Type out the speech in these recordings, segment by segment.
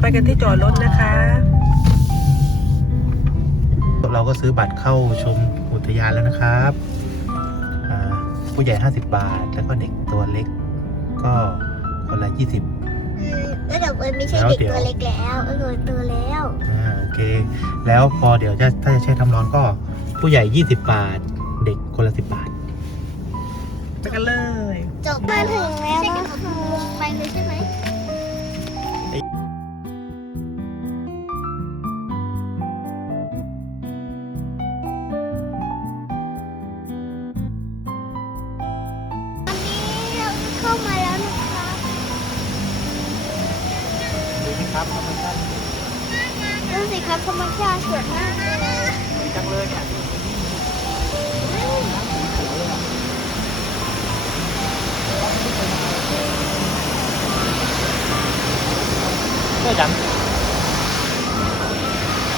ไปกันที่จอดรถนะคะ เราก็ซื้อบัตรเข้าชมอุทยานแล้วนะครับอ่าผู้ใหญ่ 50 บาท แล้วก็เด็กตัวเล็ก ก็คนละ 20อืมแล้วเดี๋ยวมันไม่ใช่แล้วเด็กเดี๋ยวตัวเล็กแล้วเออตัวแล้วอ่าโอเค แล้วพอเดี๋ยวจะถ้าจะใช้ทำร้อนก็ผู้ใหญ่ 20 บาท เด็กคนละ10บาทไปกันเลย จบมาถึงแล้วนะคะไปเลยใช่ไหม สิครับธรรมชาติสวยมากจังเลยเนี่ยเพื่อจัง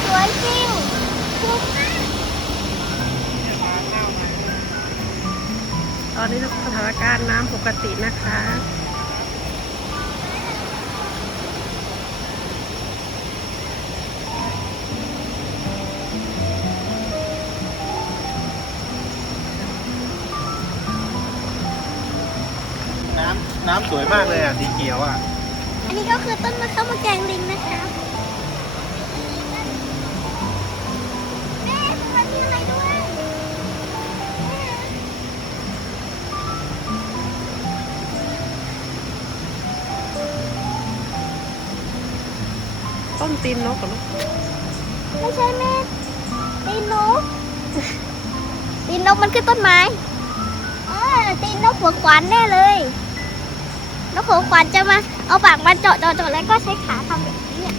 สวยจริงคุ้มมากตอนนี้สถานการณ์น้ำปกตินะคะ น้ำน้ำสวยมากเลยอะ สีเขียวอะ อันนี้ก็คือต้นมะเข้าวมะแกงลิงนะคะแม่มันมีอะไรด้วย ต้นตีนนกกับลูกไม่ใช่แม่ตีนนก ตีนนกมันคือต้นไม้อ๋อตีนนกหัวขวานแน่เลย นกหัวขวานจะมาเอาปากมาเจาะเจาะเจาะแล้วก็ใช้ขาทำแบบนี้อะ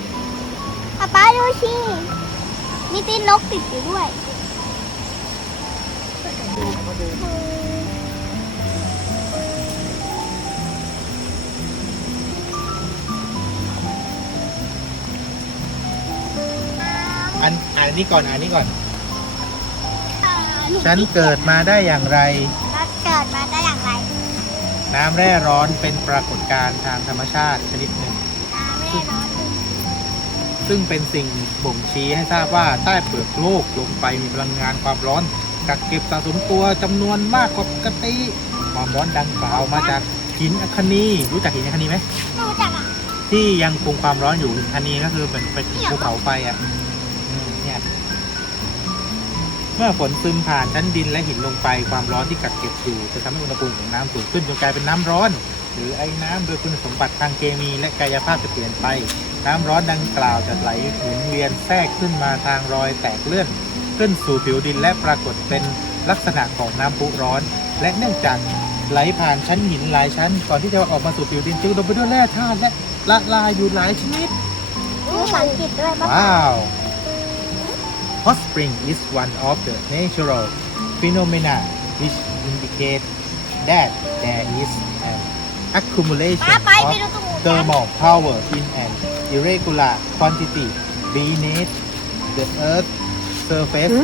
ป๊าป๊าดูชิมีตีนนกติดอยู่ด้วยอันอ่านอันนี้ก่อนอ่านอันนี้ก่อนอ่าหฉันเกิดมาได้อย่างไรฉันเกิดมาได้อย่างไร น้ำแร่ร้อนเป็นปรากฏการณ์ทางธรรมชาติชนิดหนึ่งน้ำแร่ร้อนเป็นซึ่งเป็นสิ่งบ่งชี้ให้ทราบว่าใต้เปลือกโลกลงไปมีพลังงานความร้อน กักเก็บสะสมตัวจำนวนมากกว่าปกติความร้อนดังกล่าวมาจากหินอัคนีรู้จักหินอัคนีไหมไม่รู้จักอะที่ยังคงความร้อนอยู่หินอัคนีก็คือเป็นเป็นภูเขาไฟอะอืมเนี่ย เมื่อฝนซึมผ่านชั้นดินและหินลงไปความร้อนที่กักเก็บอยู่จะทำให้อุณหภูมิของน้ำสูงขึ้นจนกลายเป็นน้ำร้อน หรือไอ้น้ำโดยคุณสมบัติทางเคมีและกายภาพจะเปลี่ยนไป น้ำร้อนดังกล่าวจะไหลหมุนเวียนแทรกขึ้นมาทางรอยแตกเลื่อน ขึ้นสู่ผิวดินและปรากฏเป็นลักษณะของน้ำพุร้อน และเนื่องจากไหลผ่านชั้นหินหลายชั้น ก่อนที่จะออกมาสู่ผิวดินจึงอุดมไปด้วยแร่ธาตุและละลายอยู่หลายชนิดมีภาษาอังกฤษด้วยป่ะว้าว Hot spring is one of the natural phenomena which indicate that there is an accumulation ป้าไป of ไปดูตรงนู้นกัน thermal power in an irregular quantity beneath the earth's surface.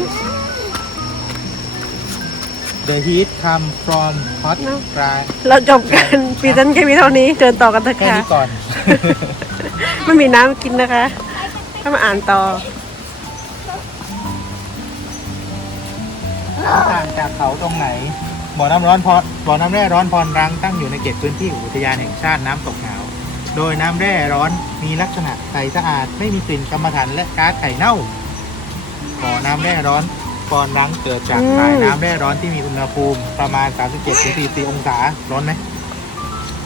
The heat comes from hot No. dry เราจบกันปีนั้นแค่มีเท่านี้เดินต่อกันเถอะแค่ค่ะนี้ก่อน ไม่มีน้ำกินนะคะ ถ้ามาอ่านต่อ ต่างจากเขาตรงไหน บ่อน้ำร้อนพอบ่อน้ำแร่ร้อนพรรังตั้งอยู่ในเขตพื้นที่อุทยานแห่งชาติน้ำตกหนาว โดยน้ำแร่ร้อนมีลักษณะใสสะอาดไม่มีกลิ่นกรรมฐานและก๊าซไข่เน่า บ่อน้ำแร่ร้อนพรรังเกิดจากอืมสายน้ำแร่ร้อนที่มีอุณหภูมิประมาณ 37-44 องศาร้อนไหม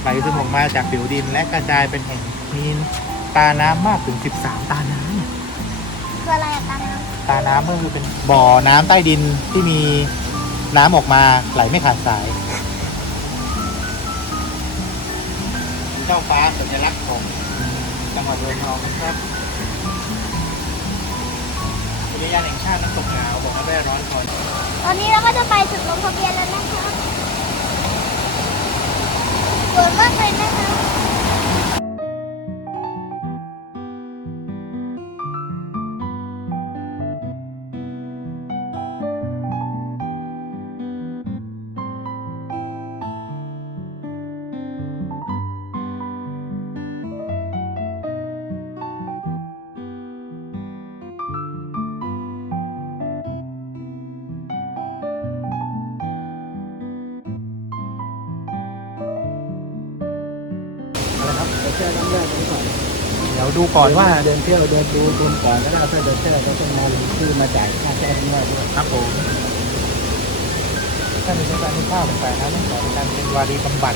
ไหลซึมออกมาจากผิวดินและกระจายเป็นแห่งมีตาน้ำมากถึง 13 ตาน้ำคืออะไรอะตาน้ ตาน้ำก็คือเป็นบ่อน้ำใต้ดินที่มีน้ำออกมาไหลไม่ขาดสาย เจ้าฟ้าสัญลักษณ์ของจังหวัดระนองนะครับอุทยานแห่งชาติน้ำตกหนาวบอกน้ำแร่ร้อนคอนำตอนนี้เราก็จะไปจุดลงทะเบียนแล้วนะคะสวยมากเลยนะคะ แช่น้ำแรกนี้ก่อนเดี๋ยวดูก่อนว่าเดินเที่ยวเดินดูชมก่อนแล้วก็ถ้าเดินแช่ก็ต้องมาลงชื่อมาจ่ายค่าแช่ข้างนอกด้วยครับผมถ้ามีการที่ข้าวผมไปนะเรื่องของการเป็นวารีบำบัด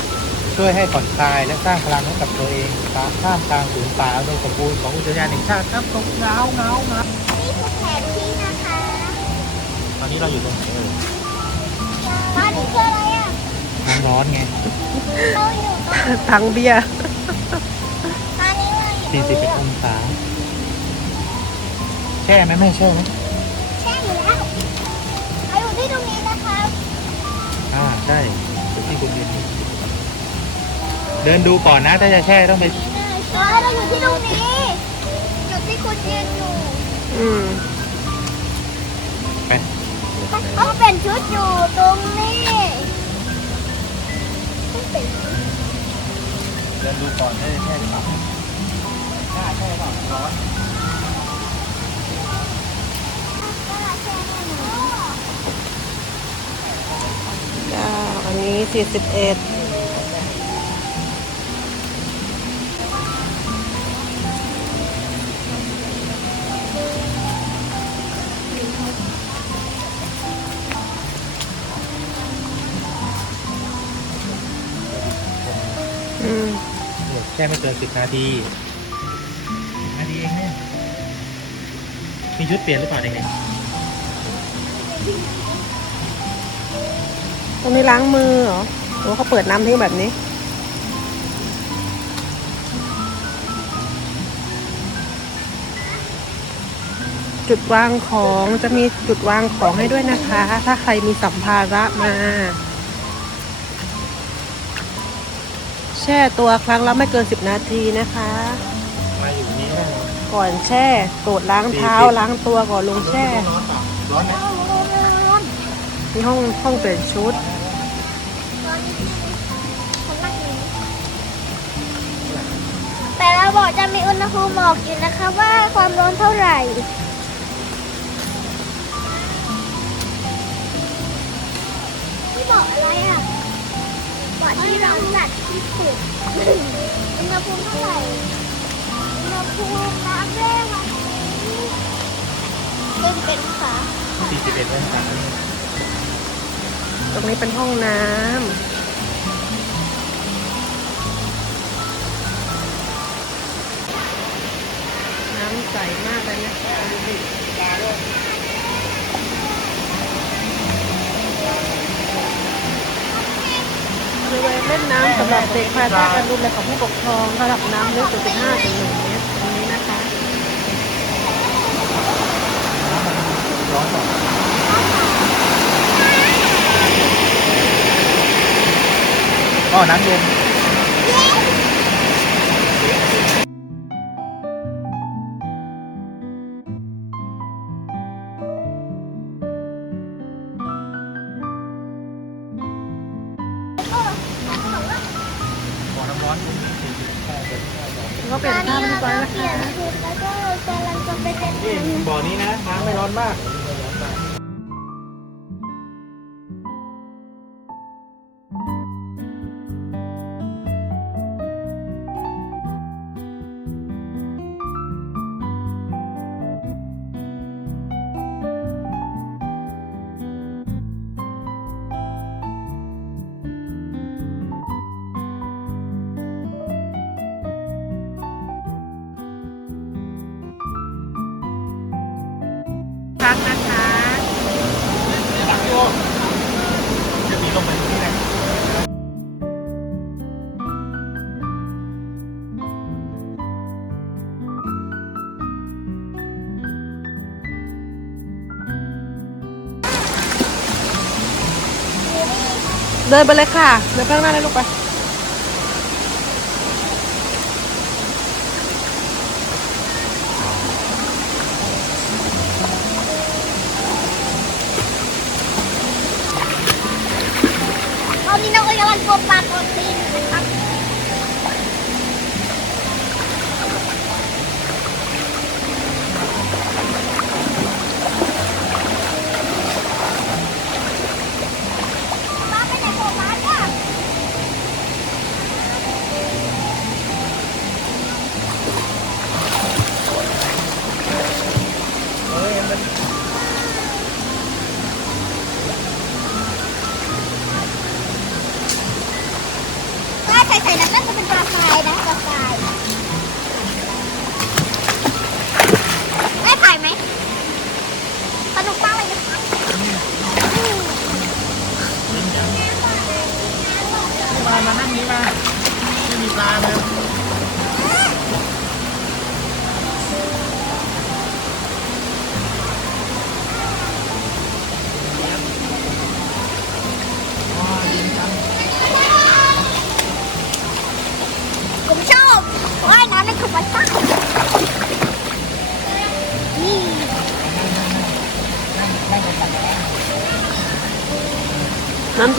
ช่วยให้ผ่อนคลายและสร้างพลังให้กับตัวเองตามท่ามกลางผืนป่าอันอุดมสมบูรณ์ของอุทยานแห่งชาติครับตกเงาเงาเงานี่คือแผนที่นะคะตอนนี้เราอยู่ตรงไหนเอ่ยบ้านนี้คืออะไรอะน้ำร้อนไงเราอยู่ตรงทั้งเบียร์บ้านนี้เลยอยู่ตรงนี้41องศาแช่ไหมแม่แช่ไหมแช่อยู่แล้วเราอยู่ที่ตรงนี้นะคะอ่าใช่จุดที่คุณยืนนี่เดินดูก่อนนะถ้าจะแช่ต้องไปเออเราอยู่ที่ตรงนี้จุดที่คุณยืนอยู่อืมไปเขาเปลี่ยนชุดอยู่ตรงนี้ต้องเปลี่ยนเดินดูก่อนถ้าจะแช่หรือเปล่า ใช่ป่ะร้อนจ้าวันนี้สี่สิบเอ็ดอืมแช่ไม่เกินสิบนาที ชุดเปลี่ยนหรือเปล่าเด็กตรงนี้ล้างมือเหรอหรือว่าเขาเปิดน้ำทิ้งแบบนี้ จุดวางของจะมีจุดวางของให้ด้วยนะคะ ถ้าใครมีสัมภาระมาแช่ตัวครั้งละไม่เกิน 10 นาทีนะคะ ก่อนแช่ตรวจล้างเท้า40ล้างตัวก่อนลงแช่ ร้อนเปล่าร้อนไหมมีห้องห้องเปลี่ยนชุด แต่เราบอกจะมีอุณหภูมิบอกอยู่นะคะว่าความร้อนเท่าไหร่ไม่บอกอะไรอะบอกที่เราจัดที่สุดอุณหภูมิเท่าไหร่อุ ณหภูมิน้ำแร่วันนี้คือเป็นองศา41องศาตรงนี้เป็นห้องน้ำ น้ำใสมากเลยนะคะดูดิบริเวณเล่นน้ำสำหรับเด็กภายใต้การดูแลของผู้ปกครองระดับน้ำลึกถึง15ถึง1เมตรตรงนี้นะคะ ร้อนเปล่าอ๋อน้ำเย็นบ่อน้ำร้อนตรงนี้สี่สิบแช่เดินแช่บ่อก็เปลี่ยนภาพเรียบร้อยแล้วเปลี่ยค่ะนชุดแล้วก็กำลังจะไปเล่นนี่น้ำบ่อนี้นะน้ำไม่ร้อนมากพัก เดินไปเลยค่ะ เดินไปข้างหน้าเลยลูกไป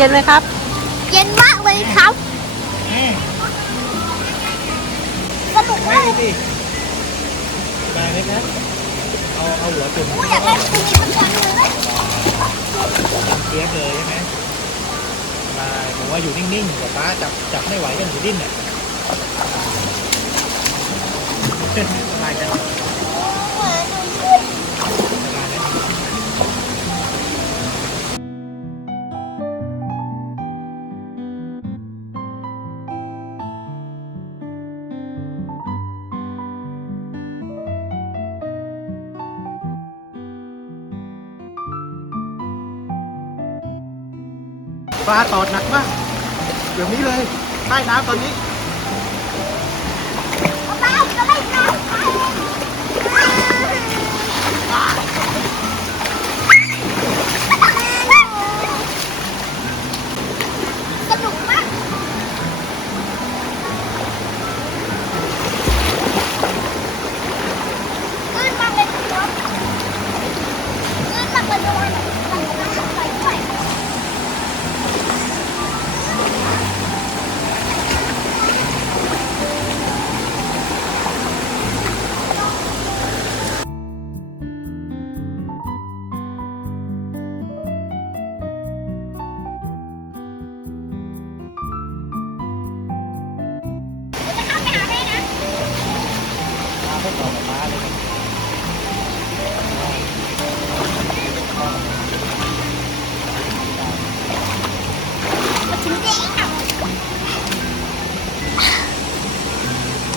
ย็นไหมครับ เย็นมากเลยครับอืมสนุกไม่มากดิสบายไหมครับ เอาเอาหัวตุ่มกูอยากได้ตัวนี้สักตัวหนึงเลยเทียบเลยใช่ไหมสบายผมว่าอยู่นิ่งๆเดี๋ยวป้าจับจับไม่ไหวก็อยู่ดิ้นเนี่ยสบายจัง ปลาตอดหนักมากเดี๋ยวนี้เลยใต้น้ำตอนนี้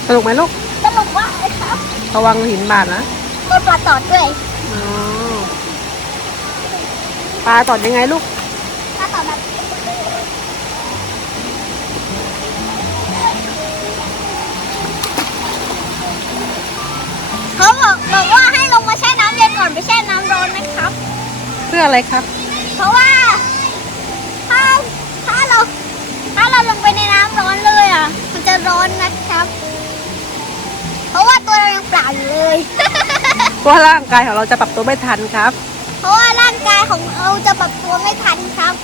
สนุกไหมลูก สนุกมากเลยครับระวังหินบาดนะก็ปลาตอดด้วยอ๋อปลาตอดยังไงลูก ปลาตอดแบบเขาบอกบอกว่าให้ลงมาแช่น้ำเย็นก่อนไปแช่น้ำร้อนนะครับ เพื่ออะไรครับ เพราะว่าถ้าถ้าเรา ถ้าเราลงไปในน้ำ ร้อนเลยอะ มันจะร้อนนะครับ เพราะว่าตัวเรายังเปล่าอยู่เลย เพราะว่าร่างกายของเราจะปรับตัวไม่ทันครับ เพราะว่าร่างกายของเราจะปรับตัวไม่ทันครับ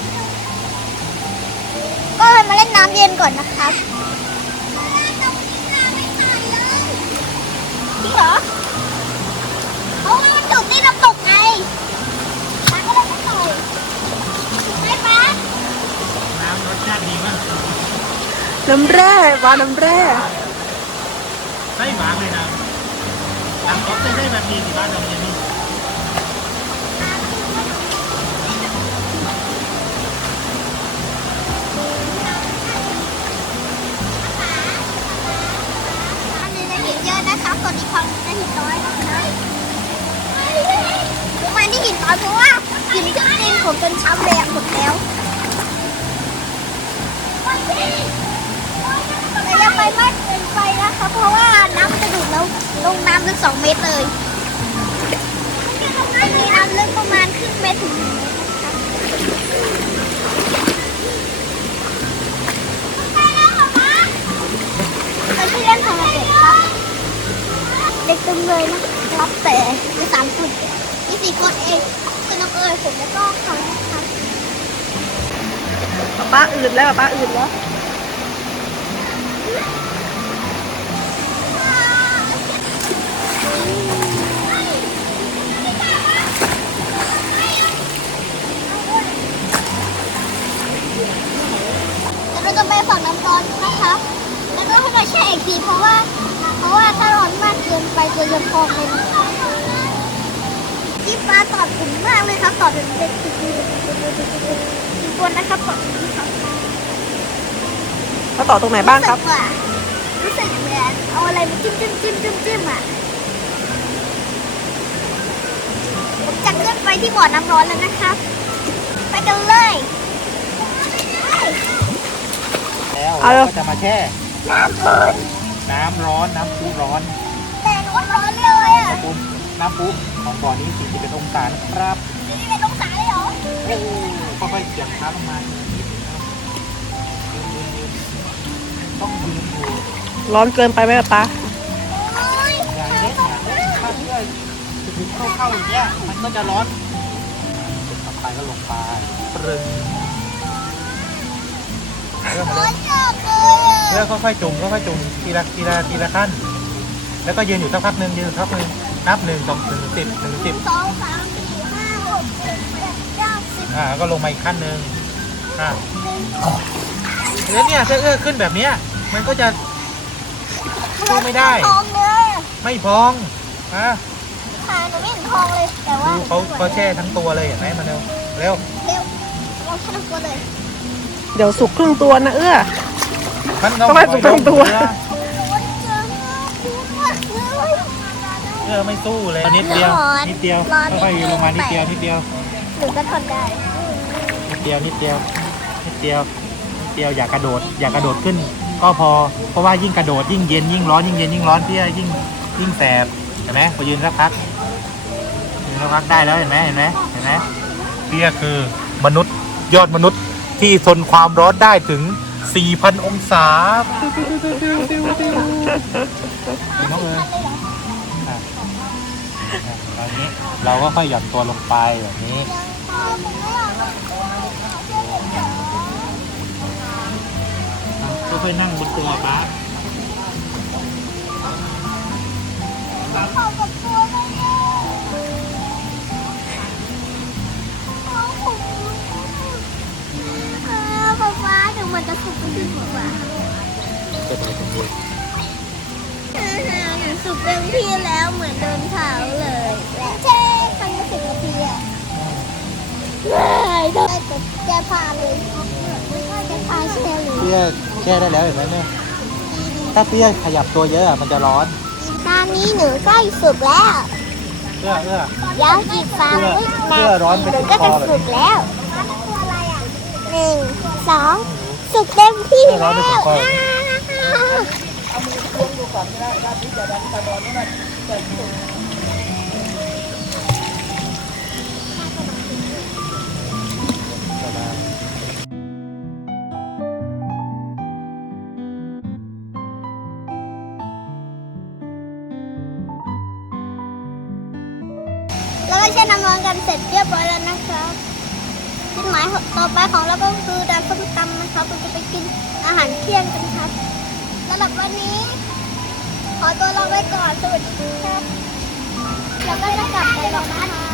ก็เลยมาเล่นน้ำเย็นก่อนนะครับจริงเหรอเพราะว่ามันจุดที่น้ำตกไงปลาก็เลยมาต่อยไม่ปลาน้ำรสชาติดีมาก น้ำแร่ปลาน้ำแร่ไส้หวานเลยนะน้ำก๊อกไส้ได้แบบนี้ที่บ้านเราเนี่ยนี่อันนี้จะหินเยอะนะครับส่วนอีกฝั่งจะหินน้อยนะครับทำไมที่หินน้อยเพราะว่าหินขึ้นดินผมจนช้ำแรงหมดแล้วแต่ อย่าไปมากเกินไปนะคะเพราะว่าน้ำจะดูดแล้วลงน้ำลึกสองเมตรเลยอันนี้น้ำลึกประมาณครึ่งเมตรถึงหนึ่งเมตรนะครับไปแล้วเหรอคะเป็นที่เล่นของเด็กครับ เด็กตึงเลยนะครับแต่มีสามคนมีสี่คนเองคือน้องเอ๋ยผมแล้วก็เขานะครับป้าอืดแล้วป้าอืดแล้ว แล้วเราจะไปฝั่งน้ำร้อนนะครับแล้วก็ให้เราแช่อีกทีเพราะว่า เพราะว่าถ้าร้อนมากเกินไปจะยังพองเลยนะครับที่ปลาตอดถึงมากเลยครับตอดเป็นเป็นตัวนะครับตอดนี้ครับเขาต่อตรงไหนบ้างครับสึกว่ารู้สึกเหมือนเอาอะไรมาจิ้มจิ้มจิ้มจิ้มจิ้มอะผมจะขึ้นไปที่บ่อน้ำร้อนแล้วนะครับ ไปกันเลยไป แล้วเอาเร็เราวก็จะมาแช่ น้ำร้อน น้ำร้อนน้ำพุร้อนแต่ร้อนร้อนเลยอะอุณหภูมิน้ำพุของบ่อนี้41องศานะครับนี่เป็นองศาเลยเหรอโอ้ค่อยๆเสียงเท้าลงมานิดนึงนะครับยืนยืนยืนต้องยืนอยู่ร้อนเกินไปไหมป้าโอ้ยอย่างเล็กอย่างเล็กถ้าเพื่อถึงเข้าเข้าอย่างเงี้ยมันก็จะร้อนต่อไปก็ลงไปปรึงก็มาโอ้ เรื่อค่อยๆจุ่มค่อยๆจุ่มทีละทีละทีละขั้น แล้วก็ยืนอยู่สักพักหนึ่งยืนสักพักหนึ่งนับหนึ่งสองถึงสิบถึงสิบสองสามสี่ห้าหกเจ็ดแปดเก้าสิบอ่าก็ลงมาอีกขั้นหนึ่งอ่าแล้วเนี่ยถ้าเอื้อขึ้นแบบเนี้ยมันก็จะสู้ไม่ได้ทองเลยไม่พองอะขาหนูไม่เห็นทองเลยแต่ว่าดูเขาเขาแช่ทั้งตัวเลยเห็นไหมมาเร็วเร็วเร็วเราแค่ทั้งตัวเลย ดี๋ยวสุกครึ่งตัวนะเอื้อ มันต้องให้สุกทั้งตัวโอ้ยเจอคุณมากเลยเอื้อไม่สู้เลยนิดเดียวร้อนนิดเดียวร้อนนิดค่อยเดียวๆลงมานิดเดียวนิดเดียวหนูก็ทนได้นิดเดียวนิดเดียวนิดเดียวนิดเดียวอย่ากระโดด อย่ากระโดดขึ้น ก็พอเพราะว่ายิ่งกระโดดยิ่งเย็นยิ่งร้อนยิ่งเย็นยิ่งร้อนพี่ยิ่งยิ่งแสบเห็นไหมพอยืนสักพักยืนสักพักได้แล้วเห็นไหมเห็นไหมเห็นไหมพี่คือมนุษย์ยอดมนุษย์ ที่ทนความร้อนได้ถึง 4,000 องศาน้องเอ๋ยอะอะตอนนี้เราก็ค่อยหย่อนตัวลงไปแบบนี้ค่อยๆนั่งบนตัวป้า เข้ากับตัวเดี๋ยวมันจะสุกขึ้นป๊าป๊าหนูสุกเต็มที่แล้วเหมือนโดนเผาเลยใช่ทำมาสิบนาทีอะได้ได้แต่แกพาเลยไม่ใช่แกพาแช่เลยเปี้ยแช่ได้แล้วเห็นไหมแม่ถ้าเปี้ยขยับตัวเยอะอะมันจะร้อนตอนนี้หนูใกล้สุกแล้วเอื้อเอื้อเดี๋ยวอีกสามวิเพื่อร้อนไปทีหนูก็จะสุกแล้ว หนึ่งสองสุกเต็มที่เพื่อร้อนไปถึงคอแล้วก็แช่น้ำร้อนกันเสร็จเรียบร้อยแล้วนะครับ จุดหมายต่อไปของเราก็คือดานส้มตำนะครับเราจะไปกินอาหารเที่ยงกันครับสำหรับวันนี้ ขอตัวลาไปก่อนสวัสดีครับแล้วก็จะกลับไปหรอกนะคะ